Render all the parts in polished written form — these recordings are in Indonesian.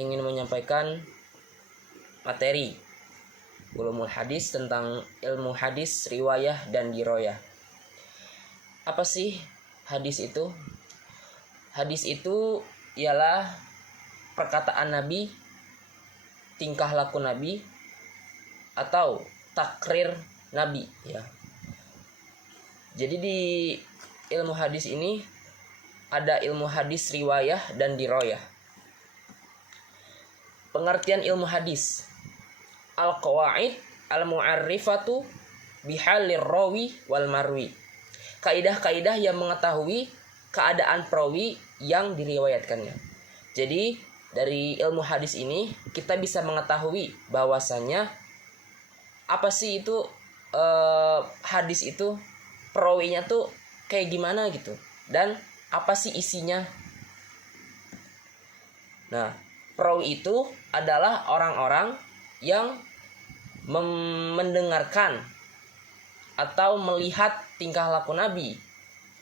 ingin menyampaikan materi ulumul hadis tentang ilmu hadis, riwayah dan diroyah. Apa sih hadis itu? Hadis itu ialah perkataan Nabi, tingkah laku Nabi, atau takrir Nabi ya. Jadi di ilmu hadis ini ada ilmu hadis riwayah dan diroyah. Pengertian ilmu hadis: al-qawaid al-mu'arrifatu bihalir rawi wal marwi. Kaidah-kaidah yang mengetahui keadaan perawi yang diriwayatkannya. Jadi dari ilmu hadis ini kita bisa mengetahui bahwasanya apa sih itu hadis itu, perawinya tuh kayak gimana gitu, dan apa sih isinya. Nah, perawi itu adalah orang-orang yang mendengarkan atau melihat tingkah laku Nabi,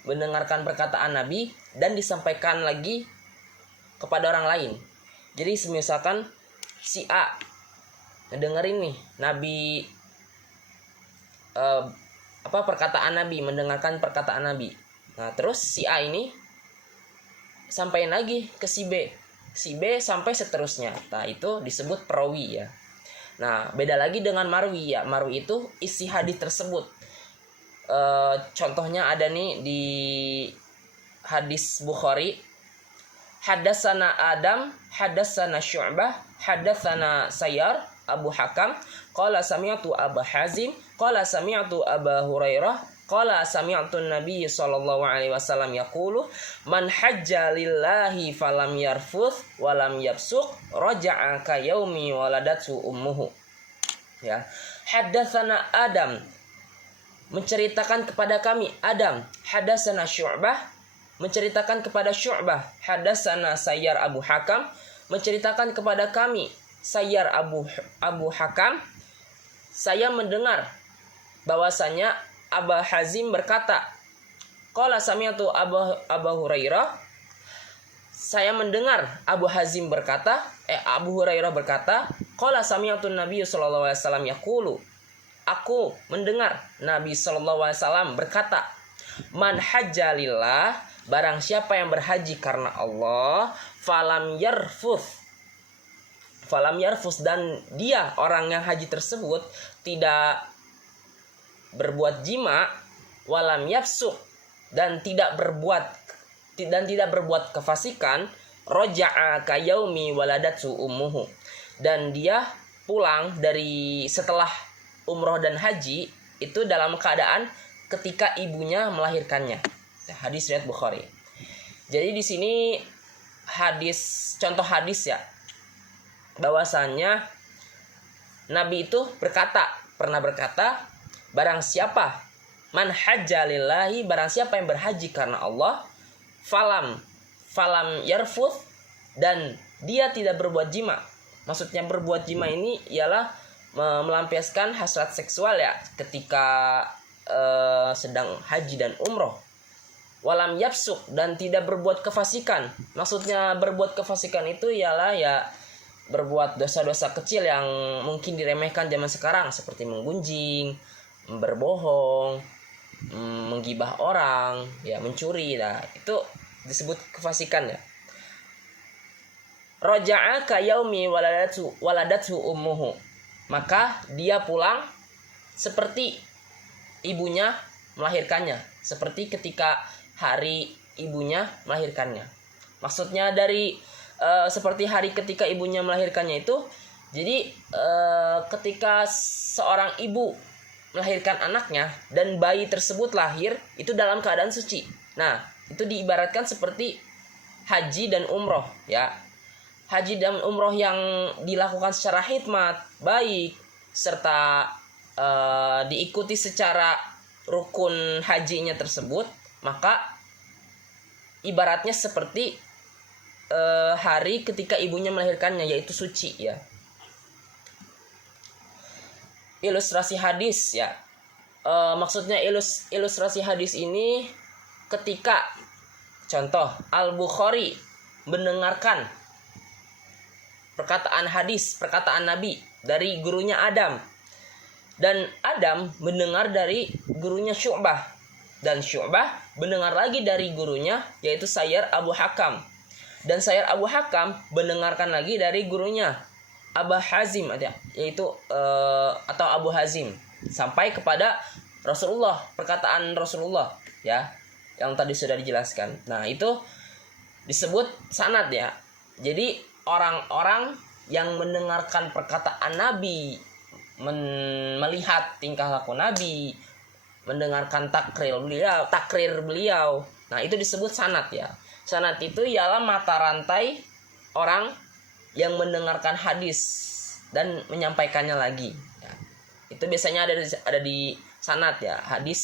mendengarkan perkataan Nabi dan disampaikan lagi kepada orang lain. Jadi misalkan si A ngedengerin nih Nabi, perkataan Nabi, mendengarkan perkataan Nabi. Nah, terus si A ini sampaikan lagi ke si B sampai seterusnya. Nah, itu disebut perawi ya. Nah, beda lagi dengan marwi ya. Marwi itu isi hadis tersebut. Contohnya ada nih di hadis Bukhari. Hadatsana Adam, hadatsana Syu'bah, hadatsana Sayyar Abu Hakam, qala sami'tu Abu Hazim, qala sami'tu Abu Hurairah, qala sami'tu Nabi sallallahu alaihi wasallam yaqulu man hajja lillahi falam yarfuth walam yabsuq raja'a ka yaumi waladatu ummuhu. Ya. Hadatsana Adam, menceritakan kepada kami Adam. Hadatsana Syu'bah, menceritakan kepada Syu'bah. Hadatsana Sayyar Abu Hakam, menceritakan kepada kami Sayyar Abu Hakam. Saya mendengar bahwasanya Abu Hazim berkata, qala sami'tu Abu Hurairah. Saya mendengar Abu Hazim berkata, Abu Hurairah berkata, qala sami'tu Nabi sallallahu alaihi wasallam yaqulu. Aku mendengar Nabi sallallahu alaihi wasallam berkata, man hajja lillah, barang siapa yang berhaji karena Allah, falam yarfus, dan dia orang yang haji tersebut tidak berbuat jima, walam yafsuk, dan tidak berbuat kefasikan, roja'a ka yaumi waladatu ummuhu, dan dia pulang dari setelah umroh dan haji itu dalam keadaan ketika ibunya melahirkannya. Hadis riwayat Bukhari. Jadi di sini contoh hadis ya, bahwasanya Nabi itu pernah berkata, barang siapa man hajja lillahi, barang siapa yang berhaji karena Allah, falam yarfuth, dan dia tidak berbuat jima. Maksudnya berbuat jima ini ialah melampiaskan hasrat seksual ya ketika sedang haji dan umroh. Walam yapsuk, dan tidak berbuat kefasikan. Maksudnya berbuat kefasikan itu ialah ya berbuat dosa-dosa kecil yang mungkin diremehkan zaman sekarang, seperti menggunjing, berbohong, menggibah orang, ya mencuri. Nah, itu disebut kefasikan ya. Raja'a ka yaumi waladatu ummuhu, maka dia pulang seperti ibunya melahirkannya, seperti ketika hari ibunya melahirkannya. Maksudnya dari seperti hari ketika ibunya melahirkannya itu, jadi ketika seorang ibu melahirkan anaknya dan bayi tersebut lahir itu dalam keadaan suci. Nah, itu diibaratkan seperti haji dan umroh ya. Haji dan umroh yang dilakukan secara hikmat, baik, serta diikuti secara rukun hajinya tersebut, maka ibaratnya seperti hari ketika ibunya melahirkannya, yaitu suci ya. Ilustrasi hadis ya, maksudnya ilustrasi hadis ini ketika contoh Al-Bukhari mendengarkan perkataan Nabi dari gurunya Adam. Dan Adam mendengar dari gurunya Syu'bah. Dan Syu'bah mendengar lagi dari gurunya, yaitu Sayyar Abu Hakam. Dan Sayyar Abu Hakam mendengarkan lagi dari gurunya Abu Hazim, yaitu atau Abu Hazim, sampai kepada Rasulullah, perkataan Rasulullah ya, yang tadi sudah dijelaskan. Nah, itu disebut sanad ya. Jadi orang-orang yang mendengarkan perkataan Nabi, melihat tingkah laku Nabi, mendengarkan takrir beliau. Nah, itu disebut sanad ya. Sanad itu ialah mata rantai orang yang mendengarkan hadis dan menyampaikannya lagi. Ya. Itu biasanya ada di sanad ya, hadis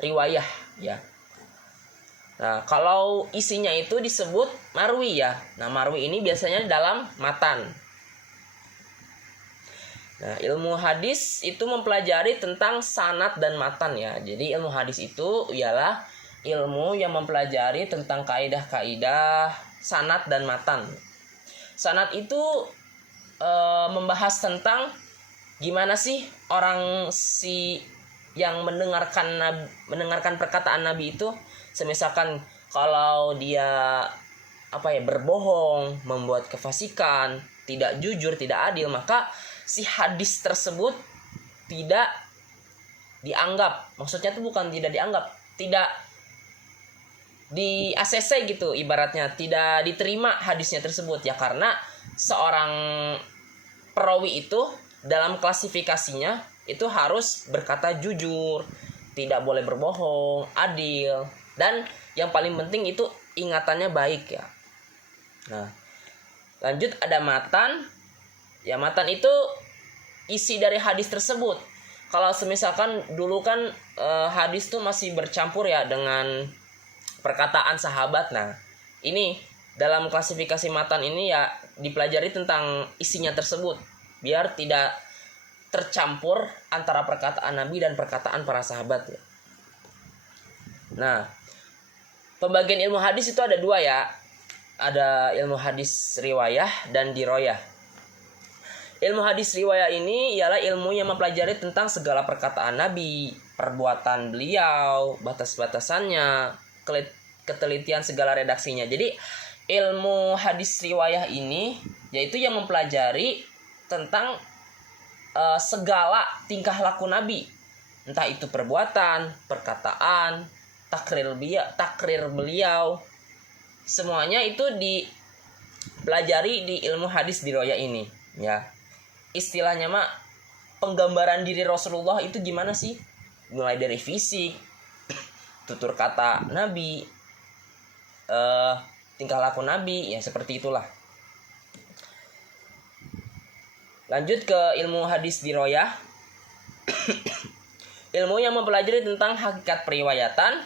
riwayah ya. Nah, kalau isinya itu disebut marwi ya. Nah, marwi ini biasanya dalam matan. Nah, ilmu hadis itu mempelajari tentang sanad dan matan ya. Jadi ilmu hadis itu ialah ilmu yang mempelajari tentang kaidah-kaidah sanad dan matan. Sanad itu membahas tentang gimana sih orang yang mendengarkan perkataan Nabi itu. Semisalkan kalau dia berbohong, membuat kefasikan, tidak jujur, tidak adil, maka si hadis tersebut tidak dianggap. Maksudnya itu bukan tidak dianggap, tidak di ACC gitu ibaratnya, tidak diterima hadisnya tersebut ya, karena seorang perawi itu dalam klasifikasinya itu harus berkata jujur, tidak boleh berbohong, adil, dan yang paling penting itu ingatannya baik ya. Nah, lanjut ada matan. Ya, matan itu isi dari hadis tersebut. Kalau semisalkan dulu kan hadis tuh masih bercampur ya dengan perkataan sahabat. Nah, ini dalam klasifikasi matan ini ya dipelajari tentang isinya tersebut, biar tidak tercampur antara perkataan Nabi dan perkataan para sahabat ya. Nah, pembagian ilmu hadis itu ada dua ya. Ada ilmu hadis riwayah dan diroyah. Ilmu hadis riwayah ini ialah ilmu yang mempelajari tentang segala perkataan Nabi, perbuatan beliau, batas-batasannya, ketelitian segala redaksinya. Jadi ilmu hadis riwayah ini yaitu yang mempelajari tentang segala tingkah laku Nabi, entah itu perbuatan, perkataan, takrir beliau, semuanya itu dipelajari di ilmu hadis riwayah ini ya. Istilahnya mah penggambaran diri Rasulullah itu gimana sih, mulai dari fisik, tutur kata Nabi, tingkah laku Nabi ya, seperti itulah. Lanjut ke ilmu hadis diroyah. Ilmu yang mempelajari tentang hakikat periwayatan,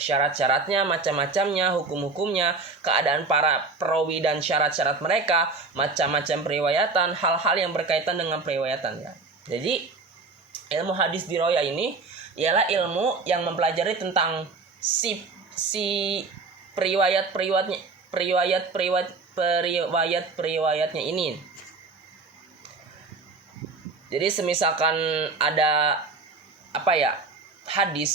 syarat-syaratnya, macam-macamnya, hukum-hukumnya, keadaan para perawi dan syarat-syarat mereka, macam-macam periwayatan, hal-hal yang berkaitan dengan periwayatan ya. Jadi ilmu hadis diroyah ini ialah ilmu yang mempelajari tentang si periwayatnya ini. Jadi semisalkan ada hadis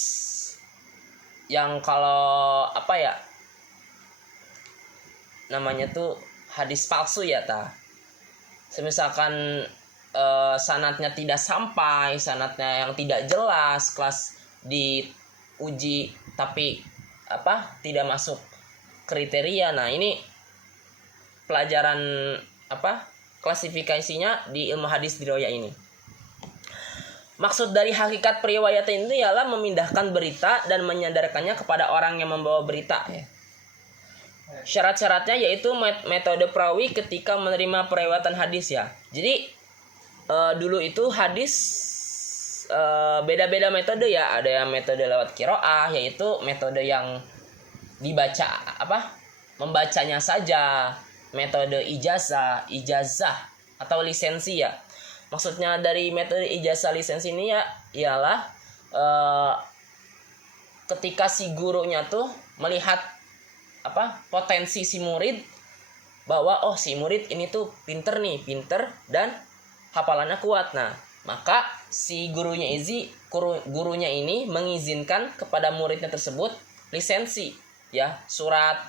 yang kalau namanya tuh hadis palsu ya semisalkan sanadnya tidak sampai, sanadnya yang tidak jelas, kelas diuji tapi tidak masuk kriteria. Nah, ini pelajaran klasifikasinya di ilmu hadis riwayah ini. Maksud dari hakikat periwayatan itu ialah memindahkan berita dan menyadarkannya kepada orang yang membawa berita ya. Syarat-syaratnya yaitu metode perawi ketika menerima periwayatan hadis ya. Jadi dulu itu hadis beda-beda metode ya. Ada yang metode lewat qiraah, yaitu metode yang dibaca membacanya saja. Metode ijazah atau lisensi ya. Maksudnya dari metode ijazah lisensi ini ya ialah ketika si gurunya tuh melihat potensi si murid bahwa oh si murid ini tuh pinter dan hafalannya kuat. Nah, maka si gurunya ini mengizinkan kepada muridnya tersebut lisensi, ya, surat,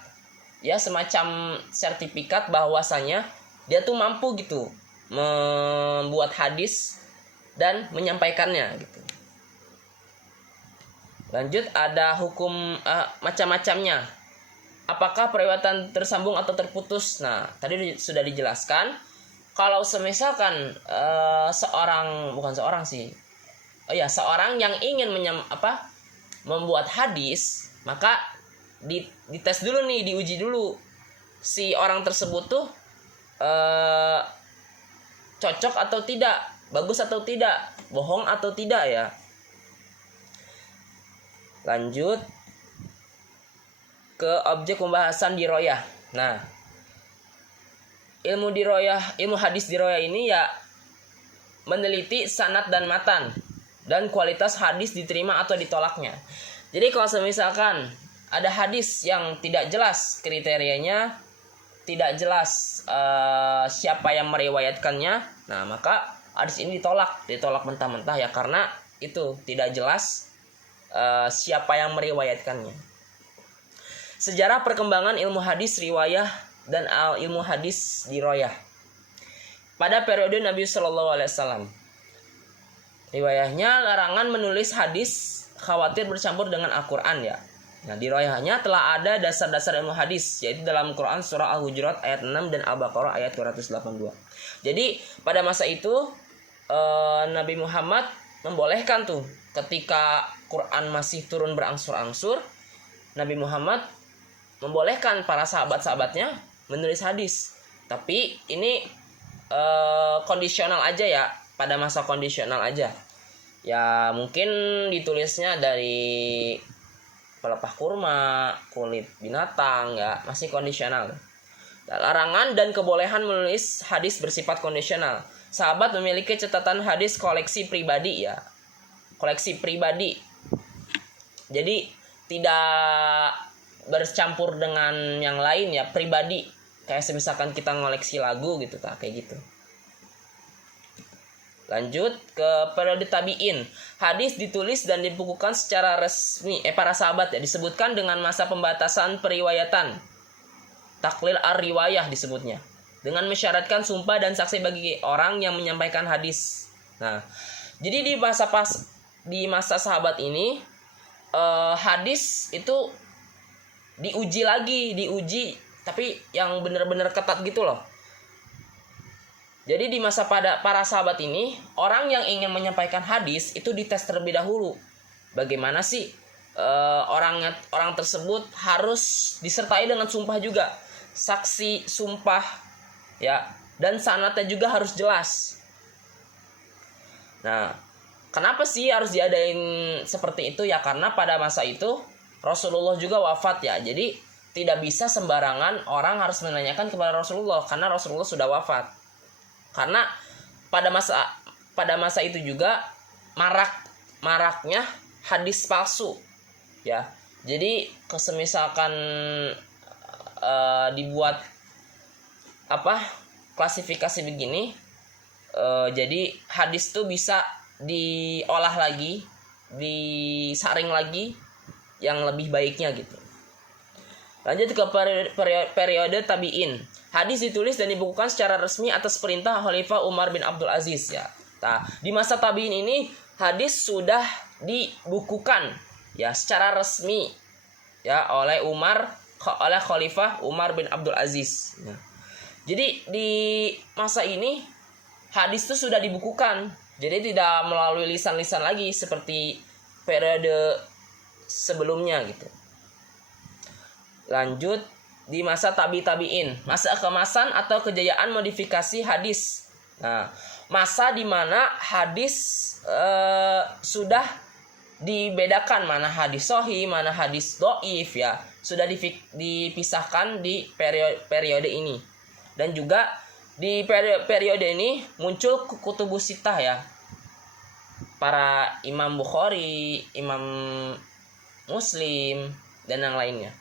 ya, semacam sertifikat bahwasanya dia tuh mampu gitu membuat hadis dan menyampaikannya gitu. Lanjut, ada hukum macam-macamnya. Apakah periwayatan tersambung atau terputus? Nah, tadi sudah dijelaskan. Kalau semisalkan seorang yang ingin membuat hadis, maka dites dulu nih, diuji dulu si orang tersebut tuh cocok atau tidak, bagus atau tidak, bohong atau tidak, ya. Lanjut ke objek pembahasan diroyah. Nah, ilmu hadis diroyah ini ya meneliti sanad dan matan dan kualitas hadis diterima atau ditolaknya. Jadi kalau misalkan ada hadis yang tidak jelas kriterianya, tidak jelas siapa yang meriwayatkannya, nah maka hadis ini ditolak mentah-mentah, ya, karena itu tidak jelas siapa yang meriwayatkannya. Sejarah perkembangan ilmu hadis riwayah dan ilmu hadis diroyah. Pada periode Nabi SAW, riwayahnya larangan menulis hadis khawatir bercampur dengan Al-Quran, ya. Nah, diroyahnya telah ada dasar-dasar ilmu hadis, yaitu dalam Quran surah Al-Hujurat ayat 6 dan Al-Baqarah ayat 282. Jadi pada masa itu Nabi Muhammad membolehkan tuh, ketika Quran masih turun berangsur-angsur, Nabi Muhammad membolehkan para sahabat-sahabatnya menulis hadis. Tapi ini kondisional aja, ya, pada masa kondisional aja. Ya, mungkin ditulisnya dari pelepah kurma, kulit binatang, ya, masih kondisional. Larangan dan kebolehan menulis hadis bersifat kondisional. Sahabat memiliki catatan hadis koleksi pribadi, ya. Koleksi pribadi. Jadi tidak bercampur dengan yang lain, ya, pribadi. Kayak misalkan kita ngoleksi lagu gitu, kayak gitu. Lanjut ke periode tabi'in. Hadis ditulis dan dibukukan secara resmi para sahabat, ya, disebutkan dengan masa pembatasan periwayatan. Taklil ar-riwayah disebutnya. Dengan mensyaratkan sumpah dan saksi bagi orang yang menyampaikan hadis. Nah, jadi di masa sahabat ini hadis itu diuji tapi yang benar-benar ketat gitu loh. Jadi di masa para sahabat ini, orang yang ingin menyampaikan hadis itu dites terlebih dahulu. Bagaimana sih orang tersebut harus disertai dengan sumpah juga, saksi sumpah, ya, dan sanadnya juga harus jelas. Nah, kenapa sih harus diadain seperti itu, ya? Karena pada masa itu Rasulullah juga wafat, ya. Jadi tidak bisa sembarangan orang harus menanyakan kepada Rasulullah, karena Rasulullah sudah wafat. Karena pada masa itu juga maraknya hadis palsu, ya. Jadi semisalkan dibuat klasifikasi begini, jadi hadis tuh bisa diolah lagi, disaring lagi yang lebih baiknya gitu. Lanjut ke periode tabi'in. Hadis ditulis dan dibukukan secara resmi atas perintah Khalifah Umar bin Abdul Aziz, ya. Nah, di masa tabi'in ini hadis sudah dibukukan, ya, secara resmi, ya, oleh Khalifah Umar bin Abdul Aziz. Ya. Jadi di masa ini hadis itu sudah dibukukan. Jadi tidak melalui lisan-lisan lagi seperti periode sebelumnya gitu. Lanjut di masa tabi'in, masa kemasan atau kejayaan modifikasi hadis. Nah, masa di mana hadis sudah dibedakan mana hadis sahih, mana hadis dhaif, ya. Sudah dipisahkan di periode ini. Dan juga di periode ini muncul kutubus sittah, ya. Para Imam Bukhari, Imam Muslim, dan yang lainnya.